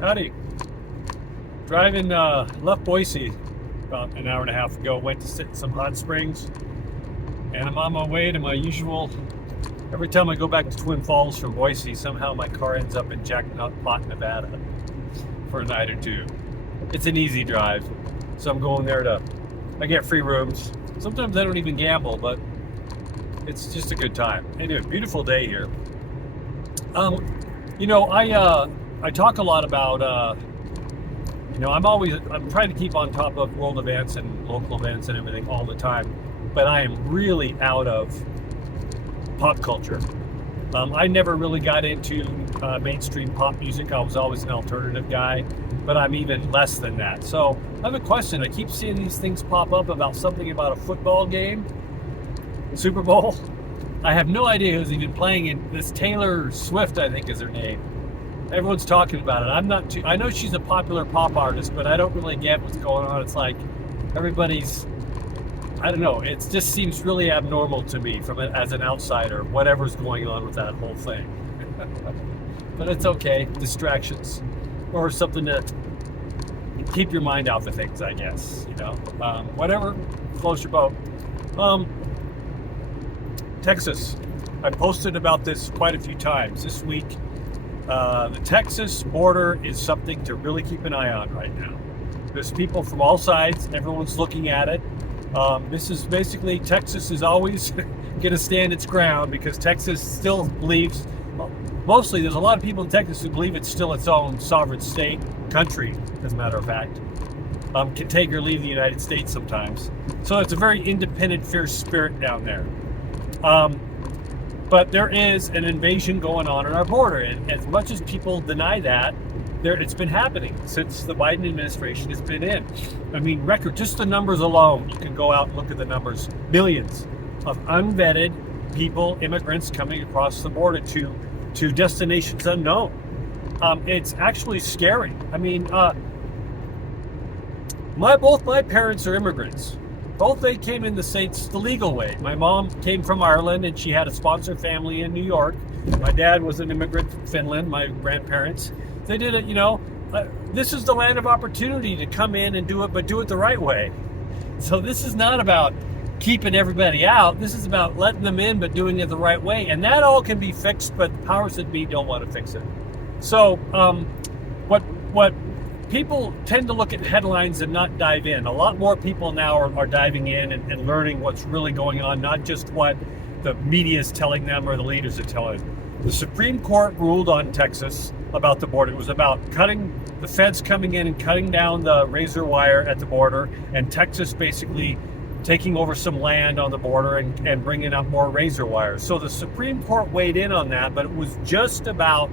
Howdy. Driving, left Boise about an hour and a half ago. Went to sit in some hot springs. And I'm on my way to my usual. Every time I go back to Twin Falls from Boise, somehow my car ends up in Jackpot, Nevada for a night or two. It's an easy drive. So I'm going there I get free rooms. Sometimes I don't even gamble, but it's just a good time. Anyway, beautiful day here. I talk a lot about, I'm trying to keep on top of world events and local events and everything all the time, but I am really out of pop culture. I never really got into mainstream pop music. I was always an alternative guy, but I'm even less than that. So I have a question. I keep seeing these things pop up about something about a football game, Super Bowl. I have no idea who's even playing it. This Taylor Swift, I think is her name. Everyone's talking about it. I know she's a popular pop artist, but I don't really get what's going on. It's like everybody's, I don't know. It just seems really abnormal to me as an outsider, whatever's going on with that whole thing. But it's okay. Distractions or something to keep your mind off of things, I guess. Whatever floats your boat. Texas. I posted about this quite a few times this week. The Texas border is something to really keep an eye on right now. There's people from all sides. Everyone's looking at it. This is basically, Texas is always going to stand its ground because Texas still believes, mostly there's a lot of people in Texas who believe it's still its own sovereign state, country, as a matter of fact. Can take or leave the United States sometimes. So it's a very independent, fierce spirit down there. But there is an invasion going on our border, and as much as people deny that, it's been happening since the Biden administration has been in. I mean, just the numbers alone, you can go out and look at the numbers. Millions of unvetted people, immigrants coming across the border to destinations unknown. It's actually scary. I mean, both my parents are immigrants. Both they came in the States the legal way. My mom came from Ireland and she had a sponsor family in New York. My dad was an immigrant from Finland, my grandparents. They did it, this is the land of opportunity to come in and do it, but do it the right way. So this is not about keeping everybody out. This is about letting them in, but doing it the right way. And that all can be fixed, but the powers that be don't want to fix it. So what people tend to look at headlines and not dive in. A lot more people now are diving in and learning what's really going on, not just what the media is telling them or the leaders are telling them. The Supreme Court ruled on Texas about the border. It was about the feds coming in and cutting down the razor wire at the border, and Texas basically taking over some land on the border and bringing up more razor wire. So the Supreme Court weighed in on that, but it was just about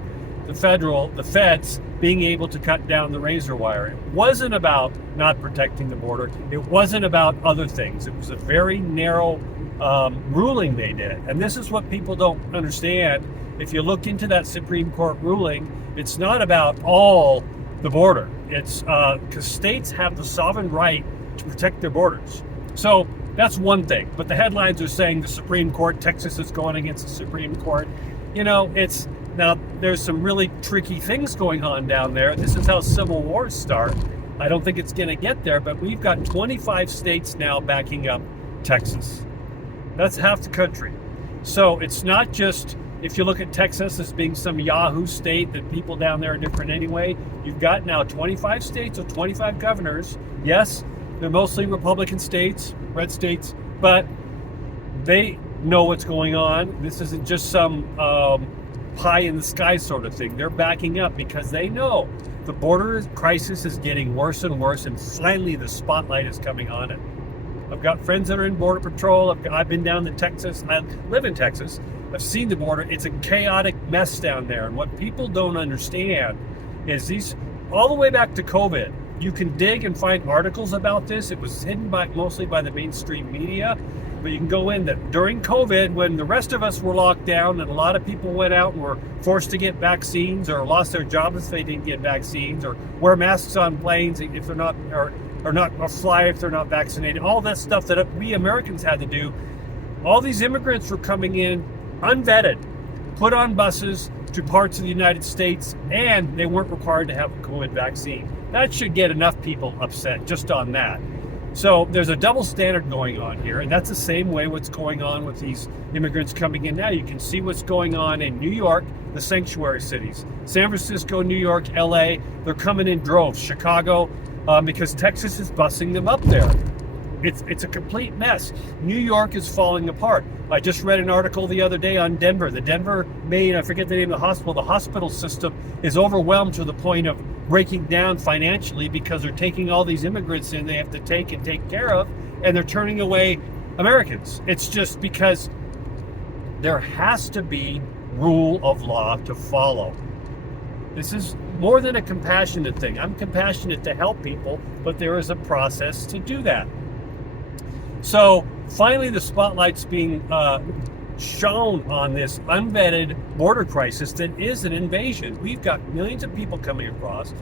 the feds being able to cut down the razor wire. It wasn't about not protecting the border. It wasn't about other things. It was a very narrow ruling they did. And this is what people don't understand. If you look into that Supreme Court ruling, it's not about all the border. It's because states have the sovereign right to protect their borders. So that's one thing. But the headlines are saying the Supreme Court, Texas is going against the Supreme Court. Now, there's some really tricky things going on down there. This is how civil wars start. I don't think it's going to get there, but we've got 25 states now backing up Texas. That's half the country. So it's not just, if you look at Texas as being some Yahoo state that people down there are different anyway, you've got now 25 states with 25 governors. Yes, they're mostly Republican states, red states, but they know what's going on. This isn't just some pie in the sky sort of thing. They're backing up because they know the border crisis is getting worse and worse, and finally the spotlight is coming on it. I've got friends that are in Border Patrol. I've been down to Texas. I live in Texas. I've seen the border. It's a chaotic mess down there. And what people don't understand is all the way back to COVID, you can dig and find articles about this. It was hidden mostly by the mainstream media. But you can go in that during COVID, when the rest of us were locked down and a lot of people went out and were forced to get vaccines or lost their jobs if they didn't get vaccines, or wear masks on planes if they're not, or fly if they're not vaccinated, all that stuff that we Americans had to do. All these immigrants were coming in unvetted, put on buses, to parts of the United States, and they weren't required to have a COVID vaccine. That should get enough people upset just on that. So there's a double standard going on here, and that's the same way what's going on with these immigrants coming in now. You can see what's going on in New York, the sanctuary cities, San Francisco, New York, LA. They're coming in droves. Chicago, because Texas is busing them up there. It's a complete mess. New York is falling apart. I just read an article the other day on Denver. The Denver Maine, I forget the name of the hospital. The hospital system is overwhelmed to the point of breaking down financially because they're taking all these immigrants in they have to take and take care of, and they're turning away Americans. It's just because there has to be rule of law to follow. This is more than a compassionate thing. I'm compassionate to help people, but there is a process to do that. So finally, the spotlight's being shown on this unvetted border crisis that is an invasion. We've got millions of people coming across,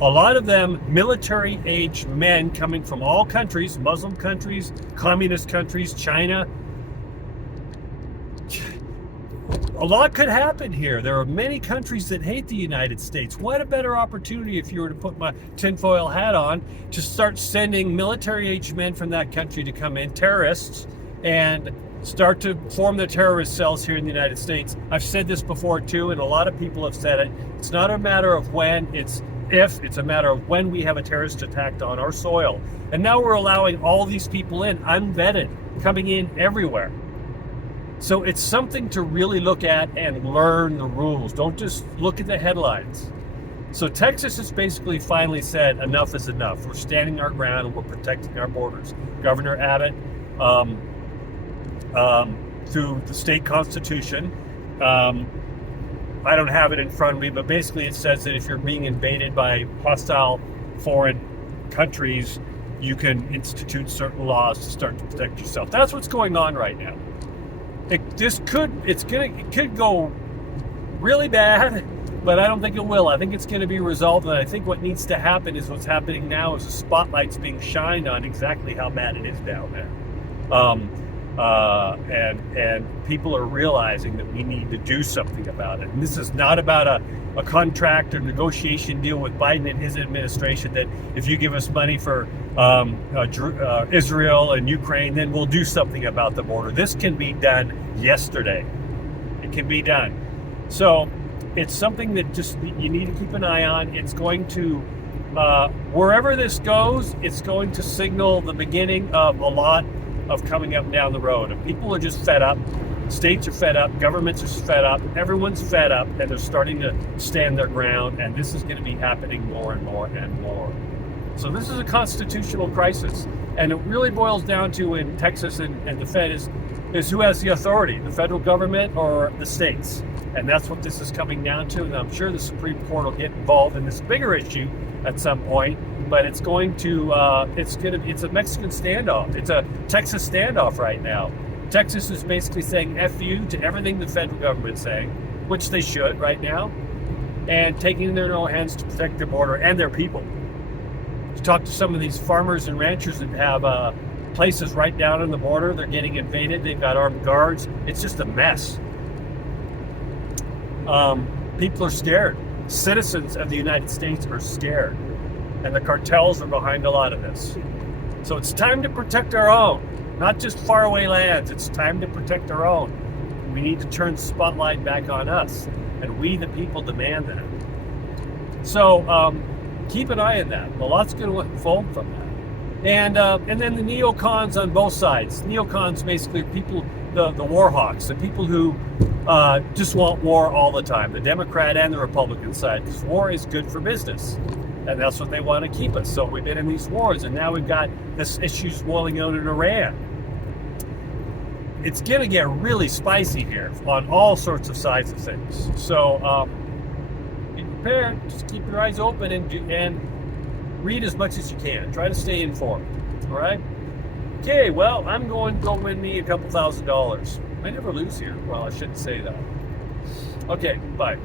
a lot of them military-aged men coming from all countries, Muslim countries, communist countries, China. A lot could happen here. There are many countries that hate the United States. What a better opportunity, if you were to put my tinfoil hat on, to start sending military-aged men from that country to come in, terrorists, and start to form the terrorist cells here in the United States. I've said this before too, and a lot of people have said it. It's not a matter of when, it's if. It's a matter of when we have a terrorist attack on our soil. And now we're allowing all these people in, unvetted, coming in everywhere. So it's something to really look at and learn the rules. Don't just look at the headlines. So Texas has basically finally said enough is enough. We're standing our ground and we're protecting our borders. Governor Abbott, through the state constitution, I don't have it in front of me, but basically it says that if you're being invaded by hostile foreign countries, you can institute certain laws to start to protect yourself. That's what's going on right now. It could go really bad, but I don't think it will. I think it's going to be resolved, and I think what needs to happen is what's happening now is the spotlight's being shined on exactly how bad it is down there. And people are realizing that we need to do something about it. And this is not about a contract or negotiation deal with Biden and his administration that if you give us money for Israel and Ukraine, then we'll do something about the border. This can be done yesterday. It can be done. So it's something that just you need to keep an eye on. It's going to, wherever this goes, it's going to signal the beginning of a lot of coming up down the road. And people are just fed up. States are fed up. Governments are fed up. Everyone's fed up, and they're starting to stand their ground. And this is going to be happening more and more and more. So this is a constitutional crisis. And it really boils down to, in Texas and the Fed, is who has the authority, the federal government or the states. And that's what this is coming down to. And I'm sure the Supreme Court will get involved in this bigger issue at some point. But it's going to, it's a Mexican standoff. It's a Texas standoff right now. Texas is basically saying F you to everything the federal government's saying, which they should right now, and taking it in their own hands to protect their border and their people. To talk to some of these farmers and ranchers that have places right down on the border, they're getting invaded, they've got armed guards. It's just a mess. People are scared. Citizens of the United States are scared. And the cartels are behind a lot of this. So it's time to protect our own, not just faraway lands. It's time to protect our own. We need to turn the spotlight back on us, and we, the people, demand that. So keep an eye on that. A lot's going to unfold from that. And then the neocons on both sides. Neocons basically people, the war hawks, the people who just want war all the time, the Democrat and the Republican side, because war is good for business. And that's what they want to keep us. So we've been in these wars, and now we've got this issue swirling out in Iran. It's going to get really spicy here on all sorts of sides of things. So be prepared. Just keep your eyes open and read as much as you can. Try to stay informed. All right? Okay, well, I'm going to go win me a couple $1,000s. I never lose here. Well, I shouldn't say that. Okay, bye.